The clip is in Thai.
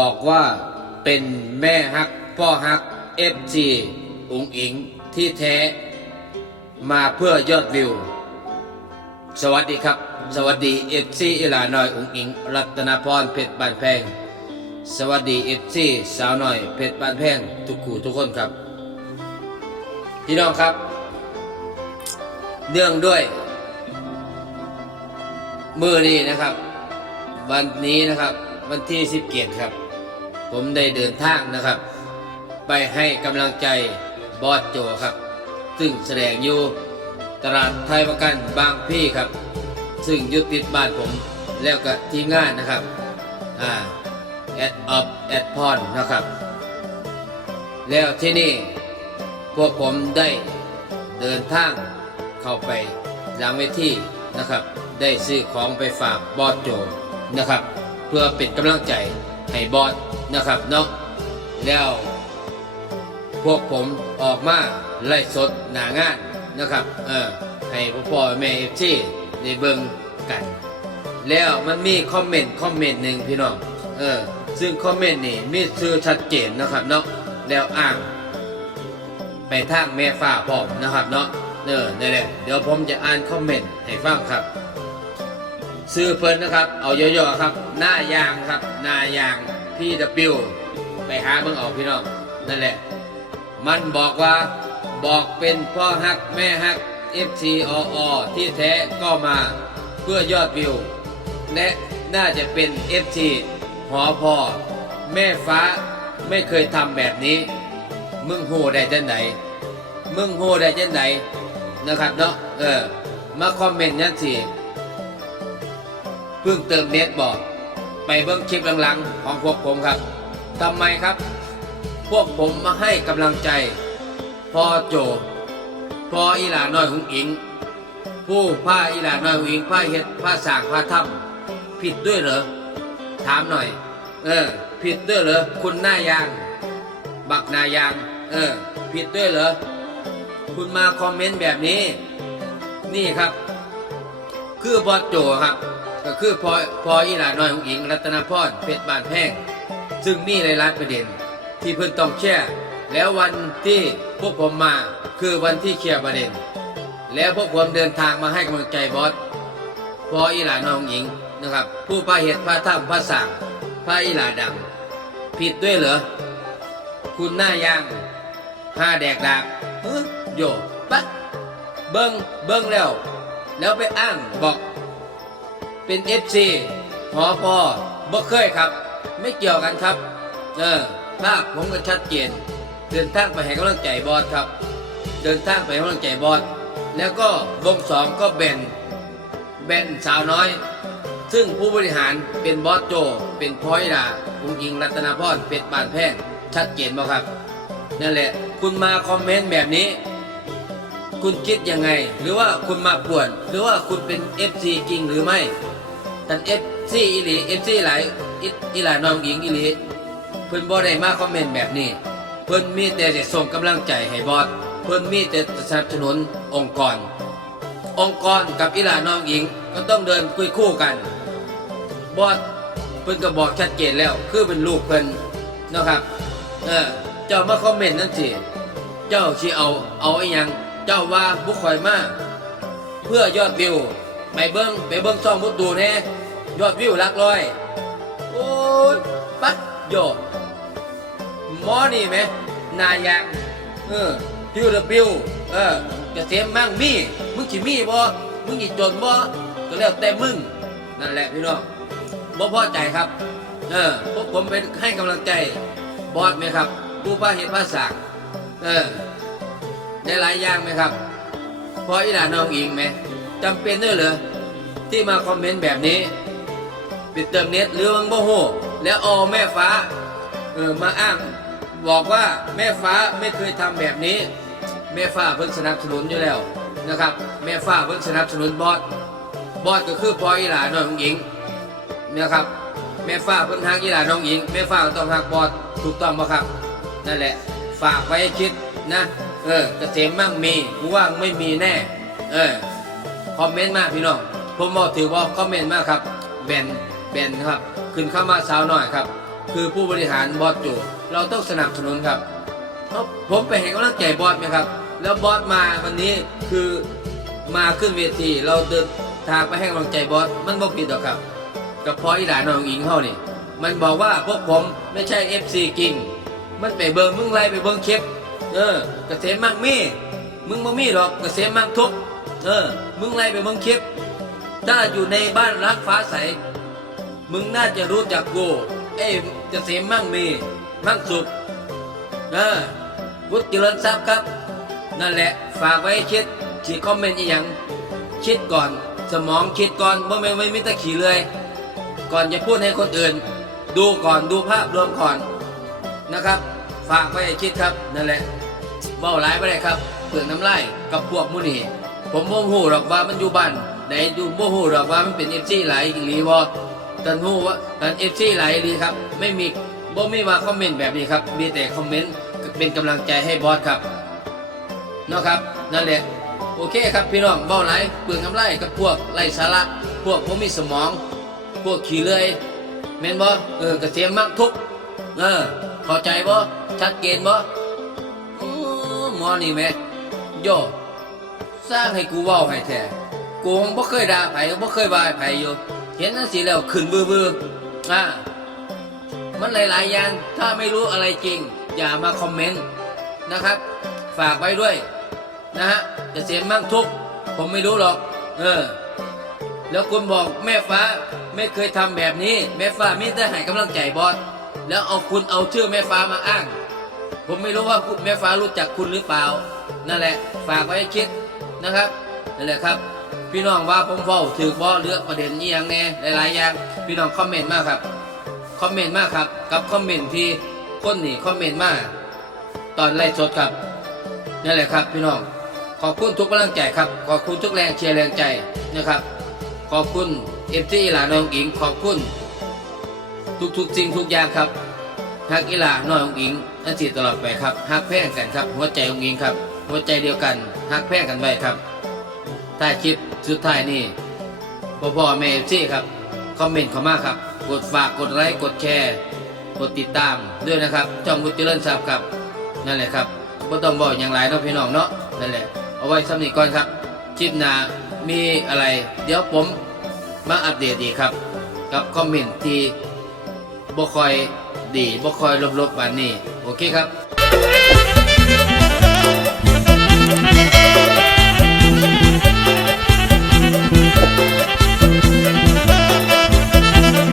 บอกว่าเป็นแม่ฮักพ่อฮักเอฟซีอุงอิงที่แท้มาเพื่อยอดวิว สวัสดีครับ สวัสดีเอฟซีอิลาหน้อยอุงอิง รัตนพรเพชรบานแพง สวัสดีเอฟซีสาวหน้อยเพชรบานแพง ทุกคู่ทุกคนครับ พี่น้องครับ เนื่องด้วยมือนี้นะครับ วันนี้นะครับ วันที่1 7ครับ ผมได้เดินทางนะครับ ไปให้กำลังใจบอสโจครับ ซึ่งแสดงอยู่ตลาดไทยประกันบางพี่ครับ ซึ่งยุติดบ้านผมแล้วก็ทีมงานนะครับอ่าแอดออฟแอดพอนนะครับ แล้วที่นี่พวกผมได้เดินทางเข้าไปหลังเวทีนะครับ ได้ซื้อของไปฝากบอสโจนะครับ เพื่อเป็นกำลังใจให้บอส นะครับเนาะแล้วพวกผมออกมาไล่สดหนางานนะครับ เออให้พ่อพ่อแม่เอฟซีได้เบิงกัน แล้วมันมีคอมเมนต์คอมเมนต์หนึ่งพี่น้องเออซึ่งคอมเมนต์นี่มีชื่อชัดเจนนะครับเนาะแล้วอ้าง ไปทางแม่ฟ้าพร้อมนะครับเนาะเออนี่นแหละเดี๋ยวผมจะอ่านคอมเมนต์ให้ฟังครับซื้อเพิ่นนะครับ เอาย่อๆครับ หน้ายางครับ หน้ายาง พี่ดบิวไปหาเบิ่งเอาพี่น้องนั่นแหละ มันบอกว่าบอกเป็นพ่อฮักแม่ฮัก FC ออที่แท้ก็มาเพื่อยอดวิว และน่าจะเป็น FC หอพอแม่ฟ้าไม่เคยทำแบบนี้ มึงโหได้จังไหน มึงโหได้จังไหนนะครับเนาะเออ มาคอมเมนต์นั่นสิเพิ่งเติมเน็ตบอก ไปเบิ่งคลิปหลังๆ ของพวกผมครับทำไมครับ พวกผมมาให้กำลังใจพ่อโจพ่ออีหลาน้อยหุงอิง ผู้ผ้าอีหลาน้อยหุงอิงผ้าเฮ็ดผ้าสางผ้าทำผิดด้วยเหรอถามหน่อย เออ ผิดด้วยเหรอคุณหน้ายาง บักนายาง เออ ผิดด้วยเหรอคุณมาคอมเมนต์แบบนี้ นี่ครับ คือบอสโจครับ ก็คือพอพออีหลาน้อยของอิง รัตนพรเพชรบานแพงซึ่งมีหลายๆประเด็น ที่เพื่อนต้องแช่แล้ววันที่พวกผมมาคือวันที่เคลียร์ประเด็น แล้วพวกผมเดินทางมาให้กำลังใจบอสพออีหลาน้องหญิงนะครับ ผู้พาเหตุพาถ้ำพาสั่งพาอีหลาดัง ผิดด้วยเหรอคุณหน้ายางห้าแดกดากโยปะเบิ้งเบิ้งแล้ว แล้วไปอ้างบอก เป็นเอฟซีหอพอบ่เคยครับ ไม่เกี่ยวกันครับ เออภาพผมก็ชัดเจน เดินทางไปให้กำลังใจบอสครับ เดินทางไปให้กำลังใจบอสแล้วก็วงสองก็แบนแบนสาวน้อย ซึ่งผู้บริหารเป็นบอสโจ เป็นพอยดาคุณยิงรัตนาพรเป็ดบานแพงชัดเจนบ่ครับนั่นแหละ คุณมาคอมเมนต์แบบนี้ คุณคิดยังไง หรือว่าคุณมาป่วน หรือว่าคุณเป็น FC จริงหรือไม่ ท่าน FC อีหลี FC หลายอีอีหลายน้องหญิงอีหลีเพิ่นบ่ได้มาคอมเมนต์แบบนี้ เพิ่นมีแต่จะส่งกำลังใจให้บอสเพิ่นมีแต่สนับสนุนองค์กร องค์กรกับอีหลาน้องหญิงก็ต้องเดินคุยคู่กัน บอสเพิ่นก็บอกชัดเจนแล้ว คือเป็นลูกเพิ่นนะครับ เออเจ้ามาคอมเมนต์นั่นสิเจ้าสิเอาเอาไอ้ยังเจ้าว่าบุคคอยมาก เพื่อยอดวิวไปเบิ้งไปเบิ้งช่องมุดดูแน่ ยอดวิวหลักร้อย โอ้ยปัดโยดหมอนี่ไหมนายางเออพิวเดบิวเออกระเกษมมั่งมี มึงสิมีบ่มึงสิจนบ่ก็แล้วแต่มึง นั่นแหละพี่น้องบ่พอใจครับ เออพวกผมเป็นให้กำลังใจบอสไหมครับผู้พาเหตุพาสากเออได้หลายอย่างไหมครับพออีหลาน้องอิงไหมจำเป็นด้วยเหรอที่มาคอมเมนต์แบบนี้ ปิดเติมเน็ตหรือวังโมโหแล้วอแม่ฟ้าเออมาอ้างบอกว่าแม่ฟ้าไม่เคยทำแบบนี้ แม่ฟ้าเพิ่งสนับสนุนอยู่แล้วนะครับ แม่ฟ้าเพิ่งสนับสนุนบอสบอสก็คือพออีหลาน้องหญิงนะครับแม่ฟ้าเพิ่งหักอีหลาน้องหญิงแม่ฟ้าต้องหักบอสถูกต้องไหมครับนั่นแหละฝากไว้คิดนะเออเกษมมั่งมีกูว่าไม่มีแน่เออคอมเมนต์มากพี่น้องผมบอกถือว่าคอมเมนต์มากครับแบน แบนครับ ขึ้นเข้ามาสาวหน่อยครับ คือผู้บริหารบอสโจเราต้องสนับสนุนครับเพราะผมไปเห็นกำลังใจบอสไหมครับ แล้วบอสมาวันนี้คือมาขึ้นเวทีเราเดินทางไปให้กำลังใจบอสมันบ่ผิดหรอกครับกับพออีหลานน้องอิงเขานี่มันบอกว่าพวกผมไม่ใช่ FC กิงมันไปเบิงมึงไล่ไปเบิงคลิปเออเกษมมักมีมึงบ่มีหรอกเกษมมักทุกเออ มึงไล่ไปเบิงคลิปถ้าอยู่ในบ้านรักฟ้าใส มึงน่าจะรู้จักกูเอ้ยเกษมมั่งมีมั่งสุขนะวุฒิเจริญทรัพย์ครับ นั่นแหละฝากไว้คิดที่คอมเมนต์อีหยังคิดก่อน สมองคิดก่อนบ่แม่นไว้มิตรขี่เลย ก่อนจะพูดให้คนอื่น ดูก่อนดูภาพรวมก่อนนะครับ ฝากไว้คิดครับนั่นแหละเบาร้ายไปเลยครับเปลืองน้ำลายกับพวกมุนีผมบ่ฮู้หรอกว่ามันอยู่บ้านไหนดูบ่ฮู้หรอกว่ามันเป็นเอฟซีหลายอีหลี บ่ตันฮู้ว่าตันเอฟซีหลายอีครับ ไม่มีบ่มีมาคอมเมนต์แบบนี้ครับ มีแต่คอมเมนต์เป็นกำลังใจให้บอสครับเนาะครับนั่นแหละโอเคครับพี่น้องเบ้าไหลเปลืองน้ำลายกับพวกไร้สาระพวกผมมีสมอง พวกขี้เลื่อยแม่นบ่เออกระเกษมมักทุกเออเข้าใจบ่ชัดเจนบ่อื้อมอนี่แม่โยสร้างให้กูเว้าให้แท้กูคงบ่เคยด่าไผบ่เคยว่าไผอยู่ เห็นจังซี่แล้วขึ้นบื้อๆอ่ามันหลาย ๆ อย่างถ้าไม่รู้อะไรจริง อย่ามาคอมเมนต์นะครับ ฝากไว้ด้วยนะฮะจะเสียมั่งทุกผมไม่รู้หรอก เออ แล้วคุณบอกแม่ฟ้าไม่เคยทำแบบนี้ แม่ฟ้ามีแต่ให้กำลังใจบอสแล้วเอาคุณเอาชื่อแม่ฟ้ามาอ้าง ผมไม่รู้ว่าคุณแม่ฟ้ารู้จักคุณหรือเปล่า นั่นแหละ ฝากไว้คิดนะครับนั่นแหละครับ พี่น้องว่าผมเฝ้าถือบ่เลือกประเด็นนี้อย่างแน่หลายๆอย่างพี่น้องคอมเมนต์มากครับคอมเมนต์มากครับ กับคอมเมนต์ที่คนนี่คอมเมนต์มากตอนไล่สดครับนั่นแหละครับ พี่น้องขอบคุณทุกกำลังใจครับ ขอบคุณทุกแรงเชียร์แรงใจนะครับ ขอบคุณเอฟซีหลาน้องอิง ขอบคุณ ทุกๆสิ่งทุกอย่างครับฮักอีหลาน้องอิงอันสีตลอดไปครับฮักแพร่งกันครับ หัวใจองอิงครับ หัวใจเดียวกันฮักแพร่งกันไว้ครับถ้าคลิป สุดท้ายนี่พ่อพ่อแม่เอฟซีครับ คอมเมนต์เข้ามาครับ กดฝากกดไลค์กดแชร์ กดติดตามด้วยนะครับช่องบุญเจริญทรัพย์ครับนั่นแหละครับก็ต้องบอกอย่างไรเนาะพี่น้องเนาะนั่นแหละเอาไว้สำนีก่อนครับคลิปหน้ามีอะไร เดี๋ยวผมมาอัปเดตอีกครับ กับคอมเมนต์ที่บ่คอยดีบ่คอยลบๆบานนี้ โอเคครับ